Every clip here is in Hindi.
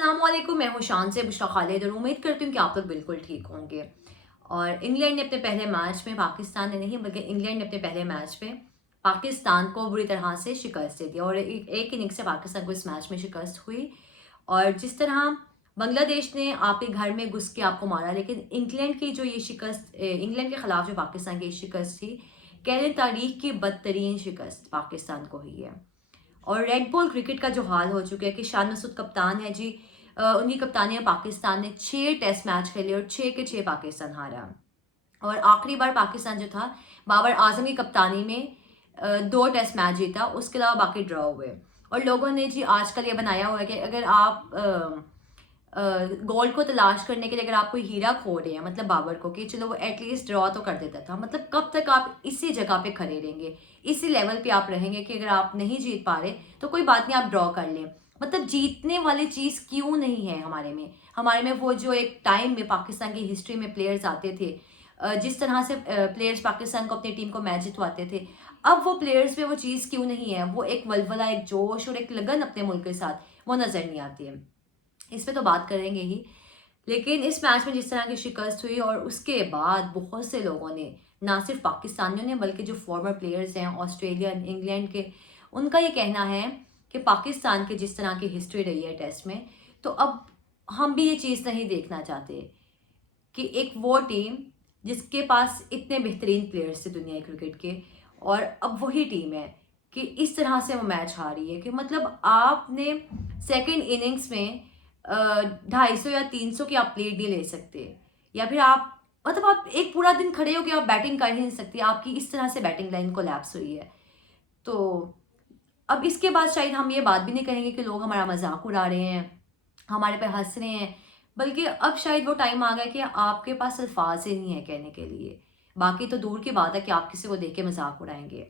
अस्सलामुअलैकुम, मैं हूँ शान से बुशरा खालिद और उम्मीद करती हूँ कि आप लोग बिल्कुल ठीक होंगे। और इंग्लैंड ने अपने पहले मैच में, पाकिस्तान ने नहीं बल्कि इंग्लैंड ने अपने पहले मैच में पाकिस्तान को बुरी तरह से शिकस्त दे दिया और एक इनिंग से पाकिस्तान को इस मैच में शिकस्त हुई। और जिस तरह बांग्लादेश ने आपके घर में घुस के आपको मारा, लेकिन इंग्लैंड की जो ये शिकस्त, इंग्लैंड के खिलाफ जो पाकिस्तान की शिकस्त थी, कह लें तारीख की बदतरीन शिकस्त पाकिस्तान को हुई है। और रेड बॉल क्रिकेट का जो हाल हो चुका है कि शान मसूद कप्तान है जी, उनकी कप्तानी में पाकिस्तान ने 6 टेस्ट मैच खेले और 6 के 6 पाकिस्तान हारा। और आखिरी बार पाकिस्तान जो था, बाबर आजम की कप्तानी में 2 टेस्ट मैच जीता, उसके अलावा बाकी ड्रॉ हुए। और लोगों ने जी आजकल ये बनाया हुआ है कि अगर आप गोल्ड को तलाश करने के लिए अगर आप कोई हीरा खो रहे हैं, मतलब बाबर को, कि चलो वो एटलीस्ट ड्रॉ तो कर देता था। मतलब कब तक आप इसी जगह पे खड़े रहेंगे, इसी लेवल पे आप रहेंगे कि अगर आप नहीं जीत पा रहे तो कोई बात नहीं, आप ड्रॉ कर लें। मतलब जीतने वाली चीज़ क्यों नहीं है हमारे में वो जो एक टाइम में पाकिस्तान की हिस्ट्री में प्लेयर्स आते थे, जिस तरह से प्लेयर्स पाकिस्तान को, अपनी टीम को मैच जितवाते थे, अब वो प्लेयर्स में वो चीज़ क्यों नहीं है? वो एक वलवला, एक जोश और एक लगन अपने मुल्क के साथ वो नज़र नहीं आती है। इस पे तो बात करेंगे ही। लेकिन इस मैच में जिस तरह की शिकस्त हुई और उसके बाद बहुत से लोगों ने, ना सिर्फ पाकिस्तानियों ने बल्कि जो फॉर्मर प्लेयर्स हैं ऑस्ट्रेलिया, इंग्लैंड के, उनका ये कहना है कि पाकिस्तान की जिस तरह की हिस्ट्री रही है टेस्ट में, तो अब हम भी ये चीज़ नहीं देखना चाहते कि एक वो टीम जिसके पास इतने बेहतरीन प्लेयर्स थे दुनिया क्रिकेट के, और अब वही टीम है कि इस तरह से वो मैच हारी है। कि मतलब आपने सेकंड इनिंग्स में 250 या 300 की आप लीड नहीं ले सकते, या फिर आप, मतलब आप एक पूरा दिन खड़े हो के आप बैटिंग कर ही नहीं सकते, आपकी इस तरह से बैटिंग लाइन कोलैप्स हुई है। तो अब इसके बाद शायद हम ये बात भी नहीं कहेंगे कि लोग हमारा मजाक उड़ा रहे हैं, हमारे पे हंस रहे हैं, बल्कि अब शायद वो टाइम आ गया कि आपके पास अल्फाज ही नहीं है कहने के लिए। बाकी तो दूर की बात है कि आप किसी को देख के मजाक उड़ाएंगे।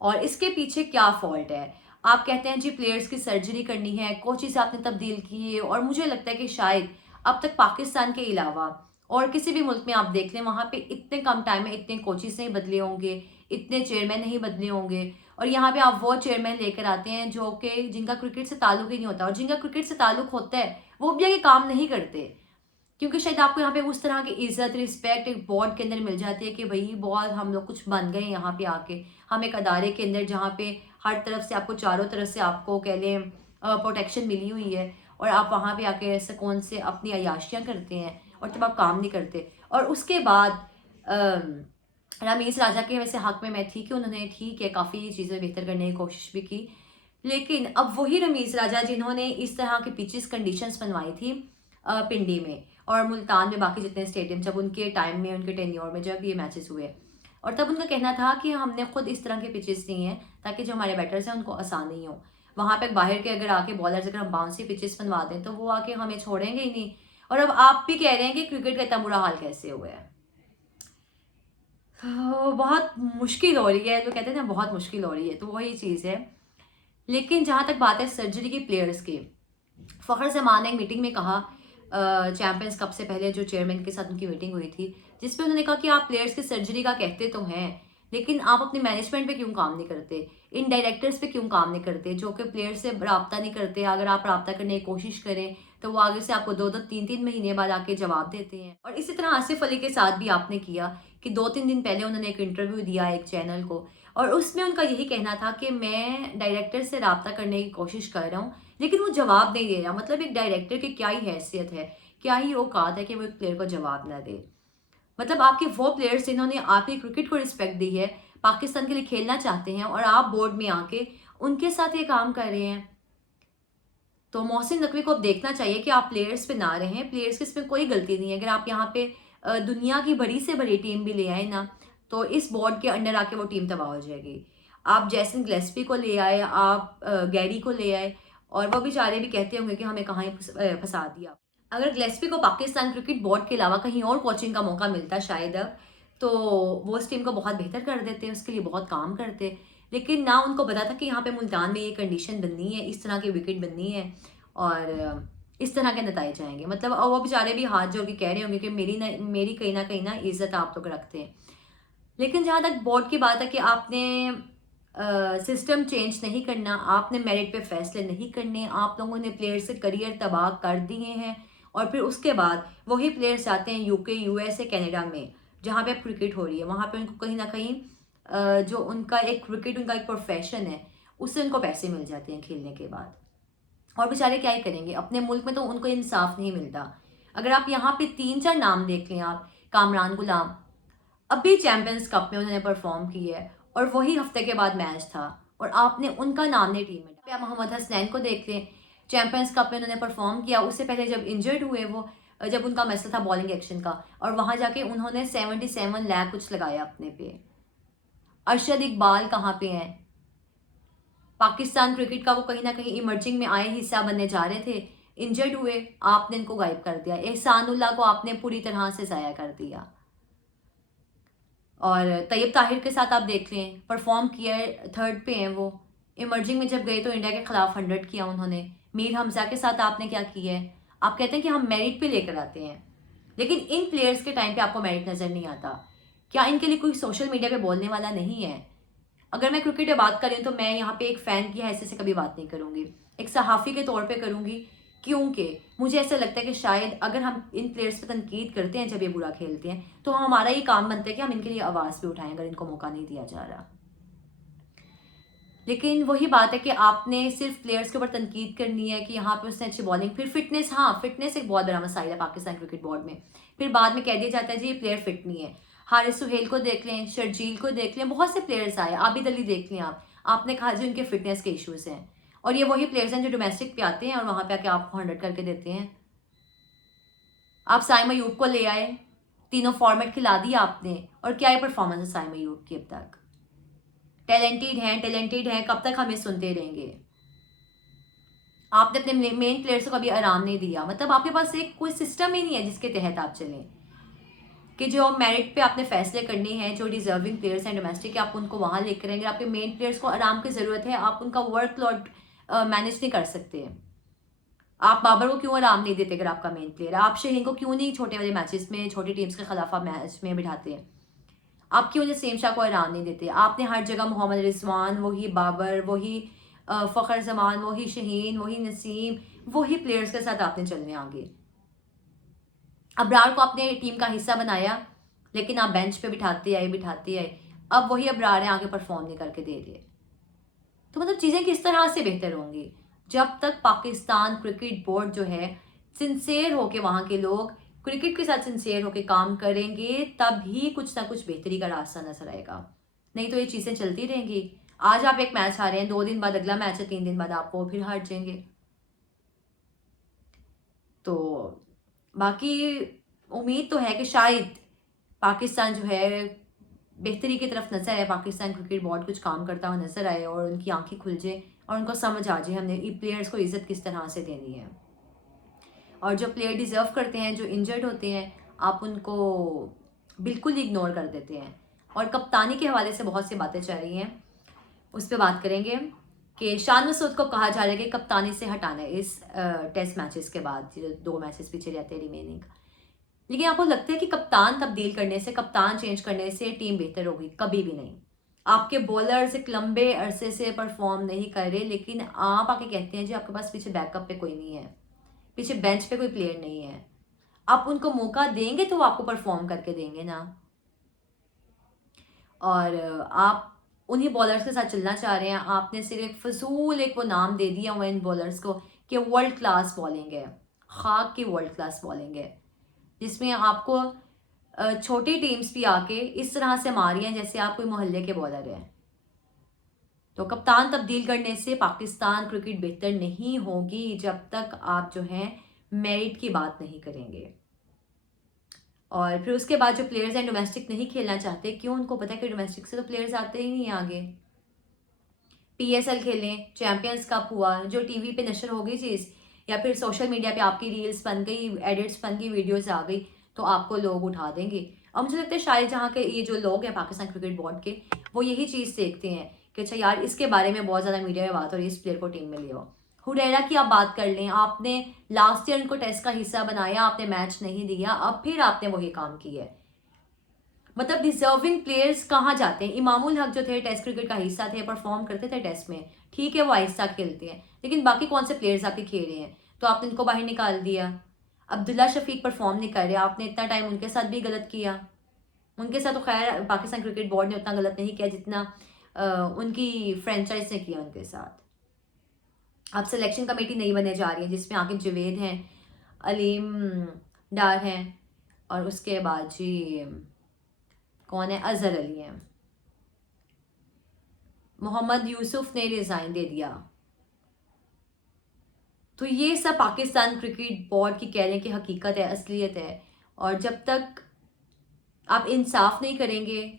और इसके पीछे क्या फॉल्ट है? आप कहते हैं जी प्लेयर्स की सर्जरी करनी है, कोचेस आपने तब्दील किए, और मुझे लगता है कि शायद अब तक पाकिस्तान के अलावा और किसी भी मुल्क में आप देख लें, वहाँ पे इतने कम टाइम में इतने कोचेस नहीं बदले होंगे, इतने चेयरमैन नहीं बदले होंगे। और यहाँ पे आप वो चेयरमैन लेकर आते हैं जो कि जिनका क्रिकेट से ताल्लुक ही नहीं होता, और जिनका क्रिकेट से ताल्लुक होता है वो भी आगे काम नहीं करते, क्योंकि शायद आपको यहाँ पे उस तरह की इज्जत, रिस्पेक्ट एक बोर्ड के अंदर मिल जाती है कि भाई बहुत हम लोग कुछ बन गए यहाँ पे आके, हम एक अदारे के अंदर जहाँ पे हर तरफ से आपको, चारों तरफ से आपको कह लें प्रोटेक्शन मिली हुई है, और आप वहाँ पे आके सुकून से अपनी अय्याशियाँ करते हैं और तब आप काम नहीं करते। और उसके बाद रमीज राजा के वैसे हक में मैं थी कि उन्होंने ठीक है काफ़ी चीज़ें बेहतर करने की कोशिश भी की, लेकिन अब वही रमीज राजा जिन्होंने इस तरह की पिचेस कंडीशंस बनवाई थी पिंडी में और मुल्तान में, बाकी जितने स्टेडियम, जब उनके टाइम में, उनके टेन्योर में जब ये मैचेस हुए, और तब उनका कहना था कि हमने खुद इस तरह के पिचेस दी हैं ताकि जो हमारे बैटर्स हैं उनको आसानी हो। वहाँ पे बाहर के अगर आके बॉलर्स अगर हम बाउंसी पिचेस बनवा दें तो वो आके हमें छोड़ेंगे ही नहीं। और अब आप भी कह रहे हैं कि क्रिकेट का इतना बुरा हाल कैसे हुआ है। बहुत मुश्किल हो रही है, जो कहते हैं ना बहुत मुश्किल हो रही है, तो वही चीज़ है। लेकिन जहाँ तक बात है सर्जरी के प्लेयर्स की, फ़खर ज़मान ने एक मीटिंग में कहा, चैंपियंस कप से पहले जो चेयरमैन के साथ उनकी मीटिंग हुई थी, जिसमें उन्होंने कहा कि आप प्लेयर्स की सर्जरी का कहते तो हैं, लेकिन आप अपने मैनेजमेंट पे क्यों काम नहीं करते, इन डायरेक्टर्स पे क्यों काम नहीं करते जो कि प्लेयर से रब्ता नहीं करते। अगर आप रब्ता करने की कोशिश करें तो वो आगे से आपको 2-2 3-3 महीने बाद आके जवाब देते हैं। और इसी तरह आसिफ अली के साथ भी आपने किया कि 2-3 दिन पहले उन्होंने एक इंटरव्यू दिया एक चैनल को, और उसमें उनका यही कहना था कि मैं डायरेक्टर से रब्ता करने की कोशिश कर रहा हूँ, लेकिन वो जवाब नहीं दे रहा। मतलब एक डायरेक्टर की क्या ही हैसियत है, क्या ही औकात है कि वो एक प्लेयर को जवाब ना दे। मतलब आपके वो प्लेयर्स जिन्होंने आपकी क्रिकेट को रिस्पेक्ट दी है, पाकिस्तान के लिए खेलना चाहते हैं, और आप बोर्ड में आके उनके साथ ये काम कर रहे हैं। तो मोहसिन नकवी को अब देखना चाहिए कि आप प्लेयर्स पे ना रहें, प्लेयर्स की इसमें कोई गलती नहीं है। अगर आप यहाँ पे दुनिया की बड़ी से बड़ी टीम भी ले आए ना, तो इस बोर्ड के अंडर आके वो टीम तबाह हो जाएगी। आप जैसन ग्लेस्पी को ले आए, आप गैरी को ले आए, और वो बेचारे भी कहते होंगे कि हमें कहाँ ही फंसा दिया। अगर ग्लेस्पी को पाकिस्तान क्रिकेट बोर्ड के अलावा कहीं और कोचिंग का मौका मिलता शायद अब, तो वो उस टीम को बहुत बेहतर कर देते, उसके लिए बहुत काम करते। लेकिन ना उनको पता था कि यहाँ पे मुल्तान में ये कंडीशन बननी है, इस तरह की विकेट बननी है, और इस तरह के नतीजे आएंगे। मतलब और वो बेचारे भी हाथ जोड़ के कह रहे होंगे कि मेरी कहीं ना इज्जत आप लोग रखते हैं। लेकिन जहाँ तक बोर्ड की बात है कि आपने सिस्टम चेंज नहीं करना, आपने मेरिट पे फैसले नहीं करने, आप लोगों ने प्लेयर्स के करियर तबाह कर दिए हैं और फिर उसके बाद वही प्लेयर्स जाते हैं यूके, यूएसए, कनाडा में जहाँ पे क्रिकेट हो रही है, वहाँ पे उनको कहीं ना कहीं जो उनका एक क्रिकेट उनका एक प्रोफेशन है उससे उनको पैसे मिल जाते हैं खेलने के बाद। और बेचारे क्या ही करेंगे, अपने मुल्क में तो उनको इंसाफ नहीं मिलता। अगर आप यहाँ पे 3-4 नाम देख लें, आप कामरान गुलाम अभी चैंपियंस कप में उन्होंने परफॉर्म की है और वही हफ्ते के बाद मैच था और आपने उनका नाम नहीं टीम में डाला। आप मोहम्मद हसनैन को देख लें, चैंपियंस कप में उन्होंने परफॉर्म किया, उससे पहले जब इंजर्ड हुए वो, जब उनका मसला था बॉलिंग एक्शन का, और वहां जाके उन्होंने 77 लाख कुछ लगाया अपने पे। अरशद इकबाल कहाँ पे हैं? पाकिस्तान क्रिकेट का वो कहीं ना कहीं इमर्जिंग में आए हिस्सा बनने जा रहे थे, इंजर्ड हुए, आपने इनको गायब कर दिया। एहसानुल्लाह को आपने पूरी तरह से ज़ाया कर दिया। और तैयब ताहिर के साथ आप देख लें, परफॉर्म किया है, 3rd पे हैं वो, इमर्जिंग में जब गए तो इंडिया के खिलाफ 100 किया उन्होंने। मीर हमजा के साथ आपने क्या किया है? आप कहते हैं कि हम मेरिट पे लेकर आते हैं, लेकिन इन प्लेयर्स के टाइम पे आपको मेरिट नज़र नहीं आता। क्या इनके लिए कोई सोशल मीडिया पे बोलने वाला नहीं है? अगर मैं क्रिकेट पे बात कर रही हूँ तो मैं यहाँ पे एक फ़ैन की हैसियत से कभी बात नहीं करूँगी, एक सहाफ़ी के तौर पे करूँगी, क्योंकि मुझे ऐसा लगता है कि शायद अगर हम इन प्लेयर्स पे तनकीद करते हैं जब ये बुरा खेलते हैं, तो हमारा ये काम बनता है कि हम इनके लिए आवाज़ भी उठाएं अगर इनको मौका नहीं दिया जा रहा। लेकिन वही बात है कि आपने सिर्फ प्लेयर्स के ऊपर तनकीद करनी है कि यहाँ पे उसने अच्छी बॉलिंग, फिर फिटनेस, हाँ फिटनेस एक बहुत बड़ा मसाइल है पाकिस्तान क्रिकेट बोर्ड में। फिर बाद में कह दिया जाता है जी ये प्लेयर फिट नहीं है। हारिस सुहेल को देख लें, शर्जील को देख लें, बहुत से प्लेयर्स आए, आबिद अली देख लें आप, आपने कहा जी उनके फिटनेस के इश्यूज हैं, और ये वही प्लेयर्स हैं जो डोमेस्टिक पे आते हैं और वहाँ पे आके आपको 100 करके देते हैं। आप साइम अयूब को ले आए, तीनों फॉर्मेट खिला दिया आपने, और क्या परफॉर्मेंस है साइम अयूब की अब तक? टैलेंटेड हैं, कब तक हमें सुनते रहेंगे? आपने अपने मेन प्लेयर्स को कभी आराम नहीं दिया, मतलब आपके पास एक कोई सिस्टम ही नहीं है जिसके तहत आप चलें कि जो मेरिट पे आपने फैसले करने हैं, जो डिजर्विंग प्लेयर्स हैं डोमेस्टिक, आप उनको वहां लेकर आएंगे। आपके मेन प्लेयर्स को आराम की ज़रूरत है, आप उनका वर्कलोड मैनेज नहीं कर सकते। आप बाबर को क्यों आराम नहीं देते अगर आपका मेन प्लेयर है? आप शहीन को क्यों नहीं छोटे वाले मैचेस में, छोटी टीम्स के खिलाफ मैच में बिठाते हैं? आप क्यों नसीम शाह को आराम नहीं देते? आपने हर जगह मोहम्मद रिजवान, वही बाबर, वही फ़खर जमान, वही शहीन, वही नसीम, वही प्लेयर्स के साथ आपने चलने आगे। अबरार को आपने टीम का हिस्सा बनाया, लेकिन आप बेंच पे बिठाते आए, अब वही अबरार आगे परफॉर्म नहीं करके दे रहे। तो मतलब चीज़ें किस तरह से बेहतर होंगी जब तक पाकिस्तान क्रिकेट बोर्ड जो है सिंसेयर होके, वहाँ के लोग क्रिकेट के साथ सिंसेयर होके काम करेंगे, तभी कुछ ना कुछ बेहतरी का रास्ता नजर आएगा। नहीं तो ये चीज़ें चलती रहेंगी। आज आप एक मैच हारे हैं, 2 दिन बाद अगला मैच है, 3 दिन बाद आपको फिर हार जाएंगे। तो बाकी उम्मीद तो है कि शायद पाकिस्तान जो है बेहतरी की तरफ नजर आए, पाकिस्तान क्रिकेट बोर्ड कुछ काम करता हुआ नजर आए और उनकी आंखें खुल जाए और उनको समझ आ जाए हमने प्लेयर्स को इज्जत किस तरह से देनी है। और जो प्लेयर डिजर्व करते हैं, जो इंजर्ड होते हैं, आप उनको बिल्कुल इग्नोर कर देते हैं। और कप्तानी के हवाले से बहुत सी बातें चल रही हैं, उस पर बात करेंगे कि शान मसूद को कहा जा रहा है कि कप्तानी से हटाना है इस टेस्ट मैचेस के बाद, जो 2 मैचेस पीछे रहते हैं रिमेनिंग। लेकिन आपको लगता है कि कप्तान तब्दील करने से, कप्तान चेंज करने से टीम बेहतर होगी? कभी भी नहीं। आपके बॉलर्स एक लंबे अरसे से परफॉर्म नहीं कर रहे, लेकिन आप आके कहते हैं जी आपके पास पीछे बैकअप पे कोई नहीं है, पीछे बेंच पे कोई प्लेयर नहीं है। आप उनको मौका देंगे तो वो आपको परफॉर्म करके देंगे ना। और आप उन्हीं बॉलर्स के साथ चलना चाह रहे हैं। आपने सिर्फ फजूल एक वो नाम दे दिया हुआ इन बॉलर्स को कि वर्ल्ड क्लास बॉलिंग है, खाक की वर्ल्ड क्लास बॉलिंग है, जिसमें आपको छोटी टीम्स भी आके इस तरह से मारी हैं जैसे आप कोई मोहल्ले के बॉलर हैं। तो कप्तान तब्दील करने से पाकिस्तान क्रिकेट बेहतर नहीं होगी जब तक आप जो है मेरिट की बात नहीं करेंगे। और फिर उसके बाद जो प्लेयर्स हैं डोमेस्टिक नहीं खेलना चाहते, क्यों? उनको पता है कि डोमेस्टिक से तो प्लेयर्स आते ही नहीं है आगे। PSL खेलें, चैंपियंस कप हुआ, जो टीवी पे नशर हो गई चीज़, या फिर सोशल मीडिया पे आपकी रील्स बन गई, एडिट्स बन गई, वीडियोस आ गई, तो आपको लोग उठा देंगे। और मुझे लगता है शायद जहाँ के ये जो लोग हैं पाकिस्तान क्रिकेट बोर्ड के, वो यही चीज़ देखते हैं कि अच्छा यार इसके बारे में बहुत ज़्यादा मीडिया में बात हो रही है, इस प्लेयर को टीम में लियो। हुरैरा की आप बात कर लें, आपने लास्ट ईयर उनको टेस्ट का हिस्सा बनाया, आपने मैच नहीं दिया, अब फिर आपने वही काम किया है। मतलब डिजर्विंग प्लेयर्स कहाँ जाते हैं? इमामुल हक जो थे टेस्ट क्रिकेट का हिस्सा थे, परफॉर्म करते थे टेस्ट में, ठीक है वो आहिस्ता खेलते हैं, लेकिन बाकी कौन से प्लेयर्स आपके खेल रहे हैं? तो आपने उनको बाहर निकाल दिया। अब्दुल्ला शफीक परफॉर्म नहीं कर रहे, आपने इतना टाइम उनके साथ भी गलत किया। उनके साथ तो खैर पाकिस्तान क्रिकेट बोर्ड ने उतना गलत नहीं किया जितना उनकी फ्रेंचाइज ने किया उनके साथ। अब सिलेक्शन कमेटी नहीं बनने जा रही है जिसमें आकिब जवेद हैं, अलीम डार हैं, और उसके बाद जी कौन है, अजहर अली हैं। मोहम्मद यूसुफ ने रिजाइन दे दिया। तो ये सब पाकिस्तान क्रिकेट बोर्ड की कह लें कि हकीकत है, असलियत है। और जब तक आप इंसाफ नहीं करेंगे,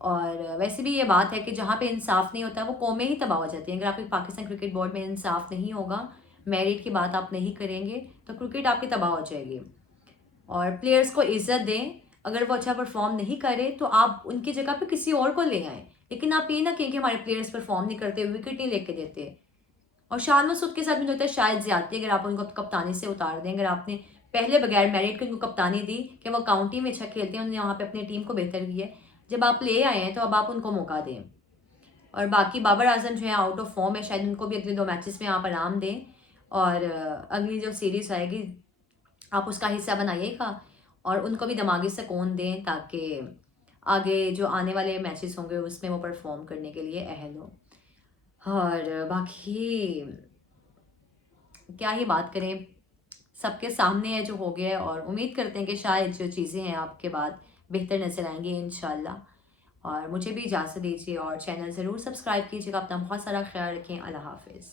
और वैसे भी ये बात है कि जहाँ पे इंसाफ नहीं होता वो कौमें ही तबाह हो जाती हैं। अगर आपके पाकिस्तान क्रिकेट बोर्ड में इंसाफ नहीं होगा, मेरिट की बात आप नहीं करेंगे, तो क्रिकेट आपकी तबाह हो जाएगी। और प्लेयर्स को इज्जत दें, अगर वो अच्छा परफॉर्म नहीं करे तो आप उनकी जगह पे किसी और को ले आएँ, लेकिन आप ये ना कहें कि हमारे प्लेयर्स परफॉर्म नहीं करते, विकेट नहीं लेके देते। और शान मसूद के साथ मुझे लगता है शायद ज्यादती, अगर आप उनको कप्तानी से उतार दें। अगर आपने पहले बगैर मेरिट के उनको कप्तानी दी कि वो काउंटी में अच्छा खेलते हैं, उन्होंने वहाँ पे अपनी टीम को बेहतर की है, जब आप ले आए हैं तो अब आप उनको मौका दें। और बाकी बाबर आजम जो है आउट ऑफ फॉर्म है, शायद उनको भी अगले 2 मैचेस में आप आराम दें, और अगली जो सीरीज आएगी आप उसका हिस्सा बनाइएगा, और उनको भी दिमागी सुकून दें ताकि आगे जो आने वाले मैचेस होंगे उसमें वो परफॉर्म करने के लिए अहल हो। और बाकी क्या ही बात करें, सबके सामने है जो हो गया है, और उम्मीद करते हैं कि शायद जो चीज़ें हैं आपके बाद बेहतर नज़र आएंगी इंशाल्लाह। और मुझे भी इजाज़त दीजिए, और चैनल ज़रूर सब्सक्राइब कीजिएगा। अपना बहुत सारा ख्याल रखें। अल्लाह हाफिज़।